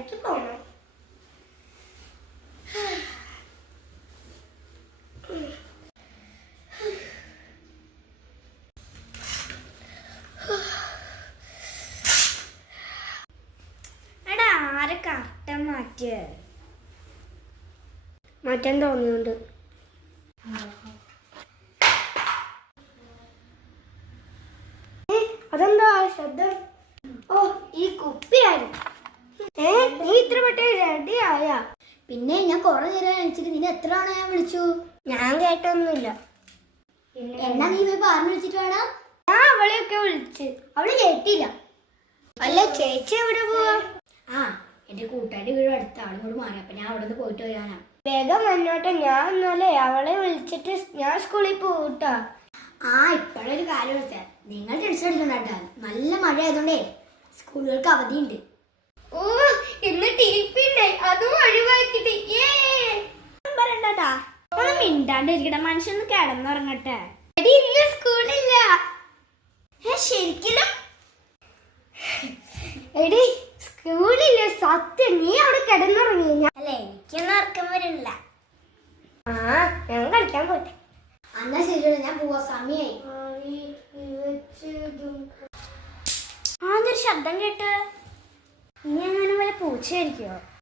എനിക്ക് പോണം. എടാ ആരെ കറക്റ്റ് മാറ്റാൻ തോന്നിയുണ്ട്. അതെന്താ ശബ്ദം? ഓ, ഈ കുപ്പിയായിരുന്നു. നീ ഇത്ര പെട്ടെന്ന് റെഡി ആയാ? പിന്നെ ഞാൻ കുറെ നേരം വിളിച്ചിട്ട് നിന്നെ എത്ര തവണ ഞാൻ വിളിച്ചു? ഞാൻ കേട്ടൊന്നുമില്ല. എന്നാ നീ പോയി പറഞ്ഞു വിളിച്ചിട്ട് വേണം. ഞാൻ അവളെയൊക്കെ വിളിച്ച്, അവള് കേട്ടില്ല. അല്ല, ചേച്ചി എവിടെ പോവാ? ആ, എന്റെ കൂട്ടുകാരുടെ വീട് അടുത്ത ആളും മാറി. അപ്പൊ ഞാൻ അവിടെ നിന്ന് പോയിട്ട് വരാനാ. വേഗം വന്നോട്ടെ. ഞാൻ ഇന്നലെ അവളെ വിളിച്ചിട്ട് ഞാൻ സ്കൂളിൽ പോട്ടാ. ആ, ഇപ്പോഴൊരു കാര്യം വിളിച്ചാൽ നിങ്ങൾ ടെൻഷൻ അടിക്കണ്ടാ. നല്ല മഴ ആയതുകൊണ്ടേ സ്കൂളുകൾക്ക് അവധിയുണ്ട്. ഓ, ഇന്ന് ടിപി ഉണ്ടായി, അതും ഒഴിവാക്കിട്ട്. പറയണ്ടാ, ഒന്ന് മിണ്ടാണ്ടിരിക്കട്ടെ. മനുഷ്യന്ന് കിടന്നുറങ്ങട്ടെ. എടി, ഇന്ന് സ്കൂളില്ല. ശരിക്കും? എടി, സ്കൂളില്ല. സത്യം. നീ അവിടെ കിടന്നുറങ്ങി. അല്ല, എനിക്കൊന്നും ഉറക്കം വരില്ല. ആ, ഞാൻ കളിക്കാൻ പോട്ടെ. എന്നാ ശരിയല്ല, ഞാൻ പോവാ. സമയായി. അതൊരു ശബ്ദം കേട്ട്. ഇനി അങ്ങനെ വല്ല പൂച്ചയായിരിക്കോ?